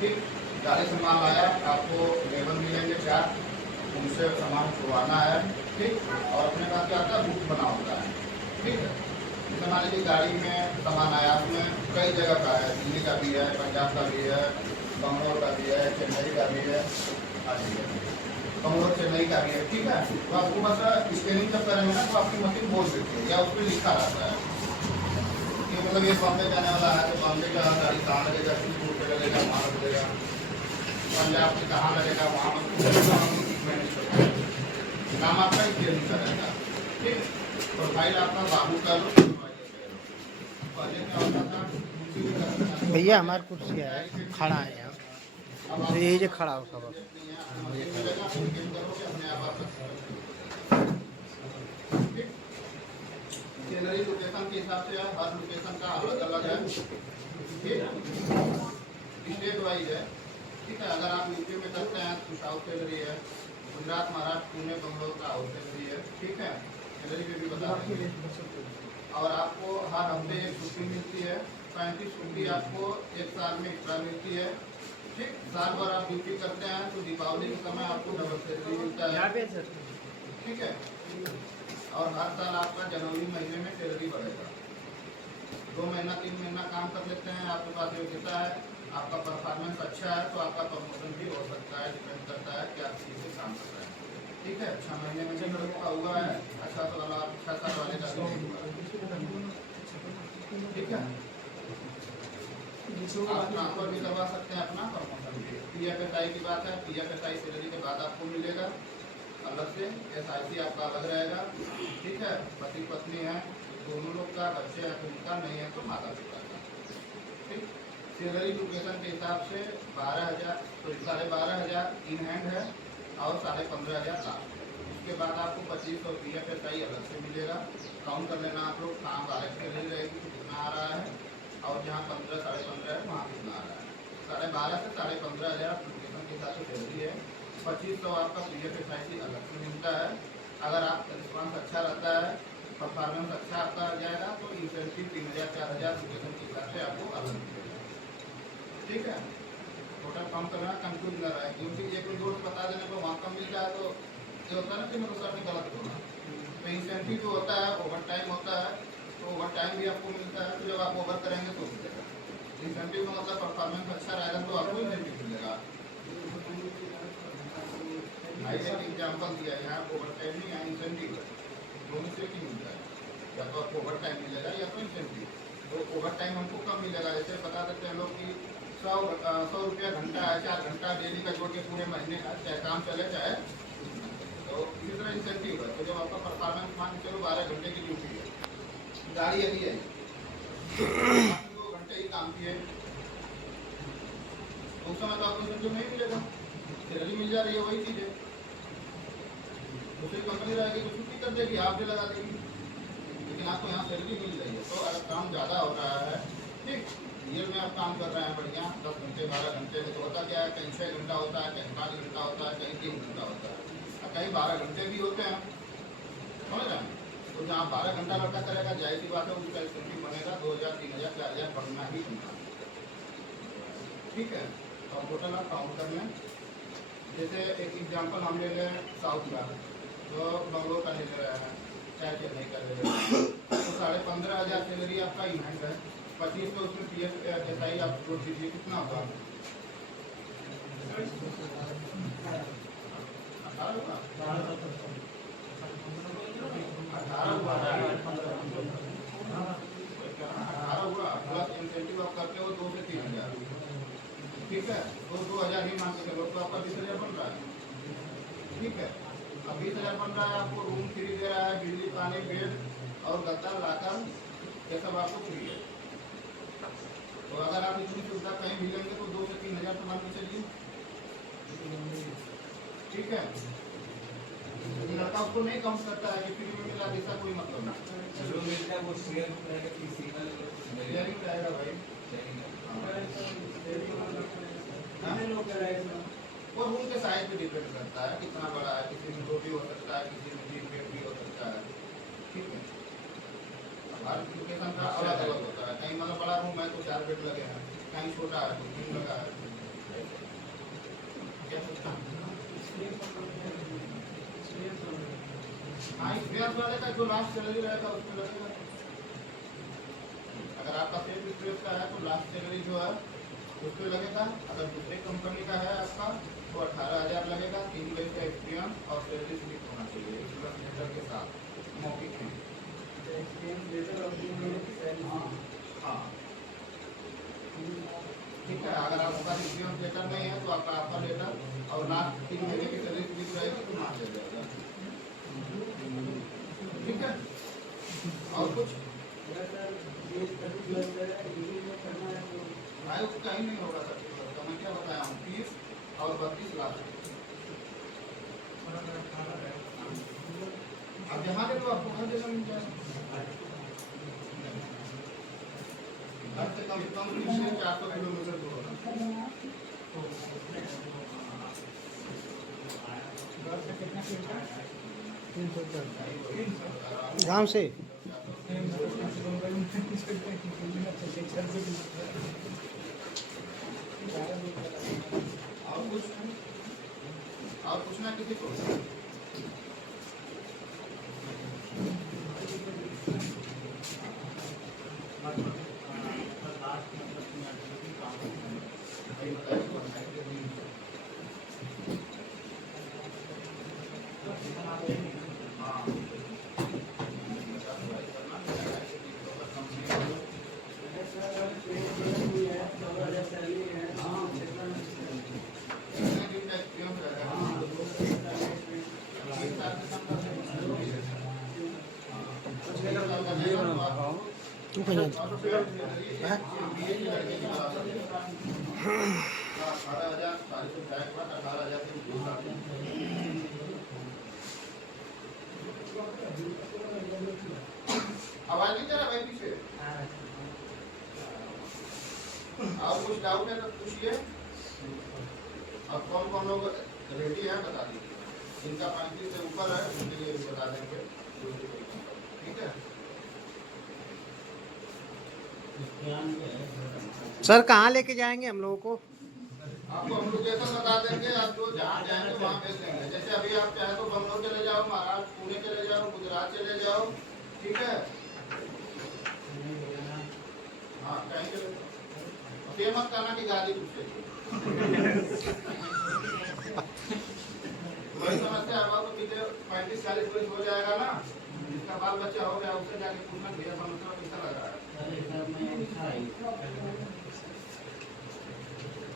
ठीक, गाड़ी से माल आया, आपको लेबर मिलेंगे 4, उनसे सामान छुड़वाना है। ठीक, और अपने पास क्या आता है, बुक बना होता है। ठीक है, जैसे मान लीजिए गाड़ी में सामान आया, उसमें कई जगह का है, दिल्ली का भी है, पंजाब का भी है, बंगलोर का भी है, चेन्नई का भी है, आदि है, बंगलोर चेन्नई का भी है। ठीक है, तो आपको बस स्कैनिंग जब करेंगे ना तो आपकी मशीन बोल देती है या उस पर लिखा रहता है कि मतलब ये बॉम्बे जाने वाला है, तो बॉम्बे का गाड़ी कहाँ लगेगा, किस रूट पे लगेगा, वहाँ लगेगा, पंजाब में कहाँ लगेगा, वहाँ नाम आपका स्कैनिंग करेगा। ठीक, प्रोफाइल आपका बाबू का लो। पहले क्या होता था, भैया हमारी कुर्सी है, खड़ा है यहाँ, अब तो आप यही जो खड़ा हो सब। मशीन मिलेगा, स्कैन करोगे अपने आप आपका। ठीक, सैलरी लोकेशन के हिसाब से है, हर लोकेशन का अलग अलग है। ठीक, स्टेट वाइज है। ठीक है, अगर आप यूपी में करते हैं तो साउथ सैलरी है, गुजरात, महाराष्ट्र, पुणे, बंगलोर का आउट सैलरी है। ठीक है, सैलरी में भी बता देंगे। और आपको हर हफ्ते एक छुट्टी मिलती है, 35 छुट्टी आपको एक साल में एक्स्ट्रा मिलती है। ठीक, साल भर आप ड्यूटी करते हैं तो दीपावली के समय आपको डबल सैलरी मिलता है। ठीक है, और हर साल आपका जनवरी महीने में सैलरी बढ़ेगा। 2 महीना 3 महीना काम कर लेते हैं, आपके पास योग्यता है, आपका परफॉर्मेंस अच्छा है तो आपका प्रमोशन भी हो सकता है, डिपेंड करता है कि आप किसी से काम कर रहे हैं। ठीक है, 6 महीने में भी लड़का हुआ है, अच्छा तो वाला 6 साल वाले का भी हुआ है। ठीक है, आप ट्रांसफर भी करवा सकते हैं अपना, प्रमोशन भी। PFSI की बात है, PFSI सैलरी के बाद आपको मिलेगा अलग से, SIC आपका अलग रहेगा। ठीक है, पति पत्नी है दोनों लोग का, बच्चे हैं तो उनका, नहीं है तो माता पिता का। ठीक, सैलरी लोकेशन के हिसाब से 12,000 तो 12,500 इन हैंड है और 15,500 लास्ट है। इसके बाद आपको 2500 PFSI अलग से मिलेगा। काउंट कर लेना आप लोग, कहाँ 12 की सैलरी रहेगी तो कितना आ रहा है, और जहाँ 15 साढ़े 15 है वहाँ कितना आ रहा है। 12,500 से 15,500 लोकेशन के हिसाब से सैलरी है। 2500 आपका PFSI से अलग से मिलता है। अगर आप रिस्पॉन्स अच्छा रहता है, परफॉर्मेंस अच्छा आपका आ जाएगा तो इंसेंटिव 3,000 4,000 लोकेशन के हिसाब से आपको अलग मिलेगा। ठीक है, टोटल कम करना, कंफ्यूज न रहे, क्योंकि एक दो बता देने को वहाँ कम मिलता है तो ये होता है ना कि मतलब सर ने गलत बोला। तो इंसेंटिव जो होता है, ओवर टाइम होता है, तो ओवर टाइम भी आपको मिलता है, तो जब आप ओवर करेंगे तो मिलेगा। इंसेंटिव का मतलब परफॉर्मेंस अच्छा रहेगा तो आपको इंसेंटिव मिलेगा। भाई एक एग्जाम्पल दिया है, यहाँ ओवर टाइम नहीं, यहाँ इंसेंटिव है, दोनों से ही मिलता है, या तो आपको ओवर टाइम मिलेगा या तो इंसेंटिव। तो ओवर टाइम हमको कम मिलेगा, जैसे बता देते हैं लोग कि 100 रुपया घंटा है, 4 घंटा डेली का जोड़ के पूरे महीने का चाहे काम चले चाहे, तो इसी तरह इंसेंटिव है। तो जब आपका परफॉर्मेंस मान के चलो 12 घंटे की ड्यूटी है, गाड़ी यदि है 2 घंटे ही काम किए तो उस समय तो आपको इंसेंटिव नहीं मिलेगा, सैलरी मिल जा रही है, वही चीज़ है। दूसरी कंपनी रहेगी तो छुट्टी कर देगी, आप भी लगा देगी, लेकिन आपको यहाँ सैलरी मिल रही है। तो अगर काम ज़्यादा हो रहा है, ठीक, ईयर में आप काम कर रहे हैं बढ़िया 10 घंटे 12 घंटे, तो होता क्या है, कहीं 6 घंटा होता है, कहीं 5 घंटा होता है, कहीं 3 घंटा होता है, और कहीं 12 घंटे भी होते हैं, समझ रहे हैं। तो जहाँ 12 घंटा लड़का करेगा, जाहिर सी बात है उसका इंसेंटिव बनेगा 2,000 3,000 4,000 बढ़ना ही बनना। ठीक है, तो टोटल आप काउंट कर लें। जैसे एक एग्जाम्पल हम ले लें साउथ का, तो बंगलोर का ले ले रहे हैं, चाहे चेन्नई का ले ले रहे हैं, तो 15,500 सैलरी आपका इन हैंड है। 25 तो उसमें PFSI आप जोड़ दीजिए, कितना होगा, 18 हुआ, 18 हुआ प्लस इंसेंटिव आप करते हो 2 से 3,000। ठीक है, तो 2,000 ही मान के चलो, तो आपका 20,000 बन रहा है। ठीक है, अब 20,000 बन रहा है, आपको रूम फ्री दे रहा है, बिजली पानी बेड और गद्दा लाकर ये सब आपको फ्री है। तो अगर आप इतनी सुविधा कहीं भी लेंगे तो 2 से 3,000 तो मान के चलिए। ठीक है, लड़का उसको नहीं कम करता है कि फ्री में मिला, ऐसा कोई मतलब नहीं, जो मिलता है वो शेयर रहेगा कि सिंगल शेयरिंग रहेगा भाई। वो रूम के साइज पे डिपेंड करता है कितना बड़ा है, किसी में 2 भी हो सकता है, किसी में 3 बेड भी हो सकता है। ठीक है, हर लोकेशन का अलग अलग होता है, कहीं मतलब बड़ा रूम है तो 4 बेड लगे हैं, कहीं छोटा है तो क्यों लगा है क्या सोचना हाँ एक्सपीरियंस वाले का जो लास्ट सैलरी रहेगा उसमें लगेगा अगर आपका सेल्फ एक्सपीरियंस का है तो लास्ट सैलरी जो है उसमें लगेगा अगर दूसरे कंपनी का है आपका तो 18,000 लगेगा 3 महीने का एक्सपीरियंस और सैलरी स्लिप होना चाहिए एक्सपीरियंस लेटर के साथ मौखिक में हाँ ठीक है अगर आपका एक्सपीरियंस लेटर नहीं है तो आपका ऑफर लेटर और लास्ट 3 महीने की सैलरी स्लिप रहेगी तो मार ले जाएगा ठीक है और कुछ भाई उसका कहीं नहीं होगा सर तो मैं क्या बताया हूँ 30 और 32 लाख अब जहाँ दे तो आपको घर जैसा मिल जाएगा घर से कम 400 किलोमीटर दूर होगा गांव से और पूछना किसी को तू कहीं 18,000 आवाज नहीं जा रहा भाई पीछे और कुछ डाउट है तो पूछिए अब कौन कौन लोग रेडी है बता दीजिए जिनका 35 से ऊपर है उनके लिए भी बता देंगे ठीक है सर कहाँ लेके जाएंगे हम लोगों को आपको हम लोकेशन बता देंगे आप जो जहाँ जाएंगे वहाँ भेज देंगे जैसे अभी आप चाहे तो बंगलोर चले जाओ महाराष्ट्र पुणे चले जाओ गुजरात चले जाओ ठीक है हाँ कहीं चले जाओ ये मत करना कि गाड़ी पूछे वही समस्या अब तो पीछे 35-40 वर्ष हो जाएगा ना जिसका बाल बच्चा हो गया उससे जाके पूछना भैया समस्या कैसा लग रहा है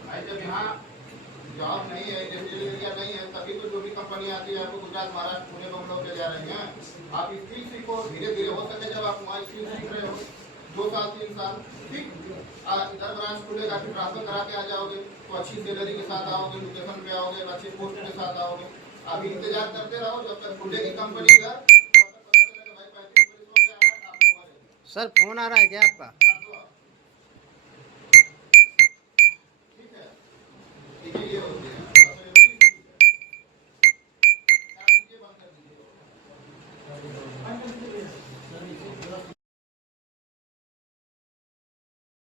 भाई जब यहाँ जॉब नहीं है इंडस्ट्रियल एरिया नहीं है तभी तो जो भी कंपनी आती है आपको गुजरात महाराष्ट्र पुणे बंगलोर ले जा रहे हैं आप स्किल सीखो धीरे धीरे हो सके जब आप वहाँ स्किल सीख रहे हो 2 साल 3 साल ठीक इधर ब्रांच खुलेगा फिर ट्रांसफर करा के आ जाओगे तो अच्छी सैलरी के साथ आओगे लोकेशन पे आओगे अच्छे पोस्ट के साथ आओगे अभी इंतजार करते रहो जब तक खुलेगी कंपनी इधर तब तक पता चलेगा भाई 35 वर्ष हो गया है आपको भरेंगे सर फोन आ रहा है क्या आपका ठीक है ये